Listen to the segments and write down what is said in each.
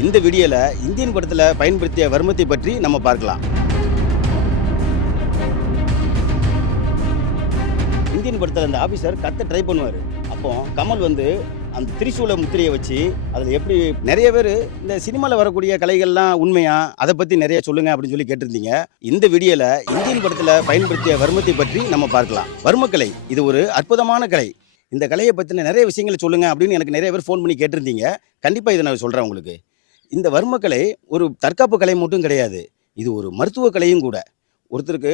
இந்த வீடியோல இந்தியன் படத்துல பயன்படுத்திய வர்மத்தை பற்றி நம்ம பார்க்கலாம். இந்தியன் படத்துல அந்த ஆபீசர் கத்த ட்ரை பண்ணுவார். அப்போ கமல் வந்து அந்த திரிசூல முத்திரையை வச்சு அதில் எப்படி நிறைய பேர் இந்த சினிமாவில் வரக்கூடிய கலைகள்லாம் உண்மையா? அதை பற்றி நிறைய சொல்லுங்க அப்படின்னு சொல்லி கேட்டிருந்தீங்க. இந்த வீடியோவில் இந்தியன் படத்தில் பயன்படுத்திய வர்மத்தை பற்றி நம்ம பார்க்கலாம். வர்மக்கலை இது ஒரு அற்புதமான கலை. இந்த கலையை பற்றின நிறைய விஷயங்களை சொல்லுங்க அப்படின்னு எனக்கு நிறைய பேர் ஃபோன் பண்ணி கேட்டிருந்தீங்க. கண்டிப்பாக இதை நான் சொல்கிறேன் உங்களுக்கு. இந்த வர்மக்கலை ஒரு தற்காப்பு கலை மட்டும் கிடையாது. இது ஒரு மருத்துவ கலையும் கூட. ஒருத்தருக்கு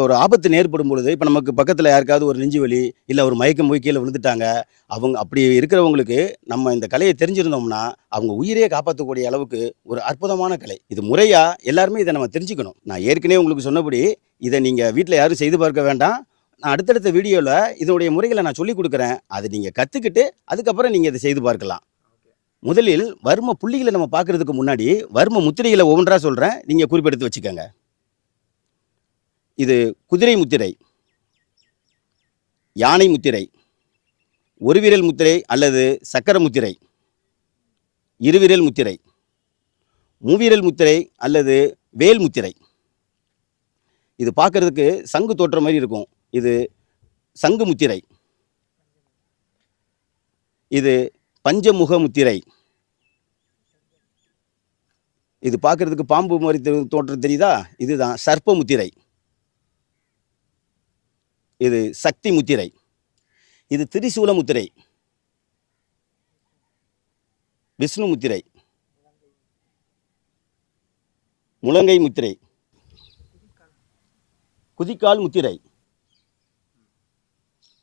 ஒரு ஆபத்து ஏற்படும் பொழுது இப்போ நமக்கு பக்கத்தில் யாருக்காவது ஒரு நெஞ்சு வலி இல்லை ஒரு மயக்கம் போய் கீழே விழுந்துட்டாங்க அவங்க அப்படி இருக்கிறவங்களுக்கு நம்ம இந்த கலையை தெரிஞ்சிருந்தோம்னா அவங்க உயிரையே காப்பாற்றக்கூடிய அளவுக்கு ஒரு அற்புதமான கலை. இது முறையாக எல்லாருமே இதை நம்ம தெரிஞ்சுக்கணும். நான் ஏற்கனவே உங்களுக்கு சொன்னபடி இதை நீங்கள் வீட்டில் யாரும் செய்து பார்க்க வேண்டாம். நான் அடுத்தடுத்த வீடியோவில் இதனுடைய முறைகளை நான் சொல்லிக் கொடுக்குறேன். அதை நீங்கள் கற்றுக்கிட்டு அதுக்கப்புறம் நீங்கள் இதை செய்து பார்க்கலாம். முதலில் வர்ம புள்ளிகளை நம்ம பார்க்கறதுக்கு முன்னாடி வர்ம முத்திரைகளை ஒவ்வொன்றா சொல்கிறேன் நீங்கள் குறிப்பெடுத்து வச்சுக்கோங்க. இது குதிரை முத்திரை யானை முத்திரை ஒரு விரல் முத்திரை அல்லது சக்கர முத்திரை இருவிரல் முத்திரை மூவிரல் முத்திரை அல்லது வேல் முத்திரை. இது பார்க்கறதுக்கு சங்கு தோற்ற மாதிரி இருக்கும். இது சங்கு முத்திரை. இது பஞ்சமுக முத்திரை. இது பார்க்கறதுக்கு பாம்பு மாதிரி தோற்றம் தெரியுதா? இதுதான் சர்ப்ப முத்திரை. இது சக்தி முத்திரை. இது திரிசூல முத்திரை. விஷ்ணு முத்திரை. முழங்கை முத்திரை. குதிக்கால் முத்திரை.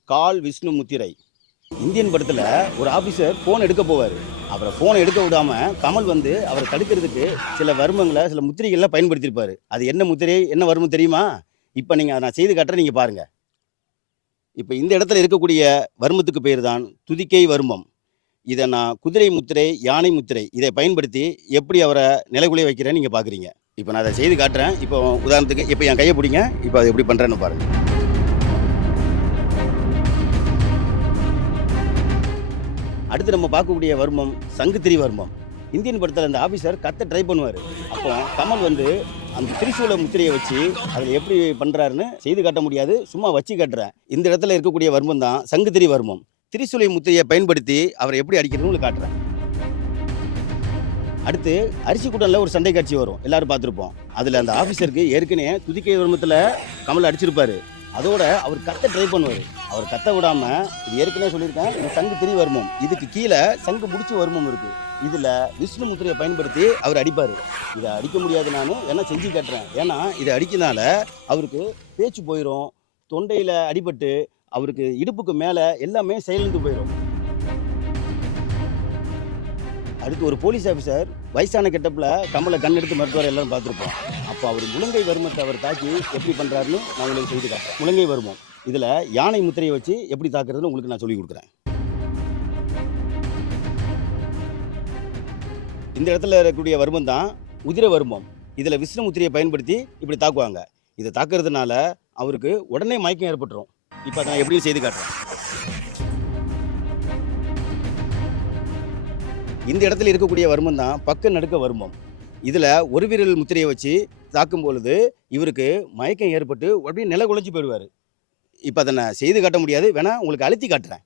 கால் விஷ்ணு முத்திரை. இந்தியன் படத்தில் ஒரு ஆஃபீஸர் ஃபோன் எடுக்க போவார். அவரை ஃபோனை எடுக்க விடாமல் கமல் வந்து அவரை தடுக்கிறதுக்கு சில வர்மங்களை சில முத்திரைகள்லாம் பயன்படுத்தியிருப்பார். அது என்ன முத்திரை என்ன வர்மம் தெரியுமா? இப்போ நீங்கள் அதை நான் செய்து காட்டுறேன் நீங்கள் பாருங்கள் இப்போ இந்த இடத்துல இருக்கக்கூடிய வர்மத்துக்கு பேர் தான் துதிக்கை வர்மம். இதை நான் குதிரை முத்திரை யானை முத்திரை இதை பயன்படுத்தி எப்படி அவரை நிலைக்குள்ளே வைக்கிறேன்னு நீங்கள் பார்க்குறீங்க இப்போ நான் அதை செய்து காட்டுறேன். இப்போ உதாரணத்துக்கு இப்போ என் கையை பிடிங்க. இப்போ அதை எப்படி பண்ணுறேன்னு பாருங்கள் அடுத்து நம்ம பார்க்கக்கூடிய வர்மம் சங்குத்திரி வர்மம். இந்தியன் படத்தில் அந்த ஆஃபீஸர் கத்த ட்ரை பண்ணுவார். அப்போ கமல் வந்து அந்த திரிசூல முத்திரையை வச்சு அதில் எப்படி பண்ணுறாருன்னு செய்து காட்ட முடியாது சும்மா வச்சு காட்டுறேன். இந்த இடத்துல இருக்கக்கூடிய வர்மம் தான் சங்குத்திரி வர்மம். திரிசூலை முத்திரையை பயன்படுத்தி அவரை எப்படி அடிக்கிறதுன்னு காட்டுறேன். அடுத்து அரிசி கூட்டம்ல ஒரு சண்டை காட்சி வரும். எல்லாரும் பார்த்துருப்போம். அதில் அந்த ஆஃபீஸருக்கு ஏற்கனவே துதிக்கை வர்மத்தில் கமல் அடிச்சிருப்பாரு. அதோட அவர் கத்த ட்ரை பண்ணுவார். அவர் கத்த விடாம இது ஏற்கனவே சொல்லியிருக்கேன் இது சங்கு திரி வருமம். இதுக்கு கீழே சங்கு முடிச்சு வர்மம் இருக்கு. இதில் விஷ்ணு முத்திரையை பயன்படுத்தி அவர் அடிப்பார். இதை அடிக்க முடியாது நான் வேணா செஞ்சு கட்டுறேன். ஏன்னா இதை அடிக்கனால அவருக்கு பேச்சு போயிடும் தொண்டையில் அடிபட்டு அவருக்கு இடுப்புக்கு மேலே எல்லாமே செயலிழந்து போயிடும் அடுத்து ஒரு போலீஸ் ஆஃபீஸர் வயசான கெட்டப்பில் கம்மலை கண் எடுத்து மருத்துவர் எல்லாரும் பார்த்துருப்போம். அப்போ அவர் முழங்கை வருமத்தை அவர் தாக்கி எப்படி பண்ணுறாருன்னு நான் உங்களுக்கு செய்து காட்டுறேன். முழங்கை வருமம். இதில் யானை முத்திரையை வச்சு எப்படி தாக்குறதுன்னு உங்களுக்கு நான் சொல்லிக் கொடுக்குறேன். இந்த இடத்துல இருக்கக்கூடிய வருமம் தான் உதிர வருமம். இதில் விஷ்ணு முத்திரையை பயன்படுத்தி இப்படி தாக்குவாங்க. இதை தாக்குறதுனால அவருக்கு உடனே மயக்கம் ஏற்பட்டுரும். இப்போ நான் எப்படியும் செய்து காட்டுறேன். இந்த இடத்துல இருக்கக்கூடிய வர்மம் தான் பக்க நடுக்க வர்மம். இதில் ஒரு விரல் முத்திரையை வச்சு தாக்கும் பொழுது இவருக்கு மயக்கம் ஏற்பட்டு அப்படியே நில குலைஞ்சு போயிடுவார். இப்போ அதை நான் செய்து காட்ட முடியாது. வேணால் உங்களுக்கு அழுத்தி காட்டுறேன்.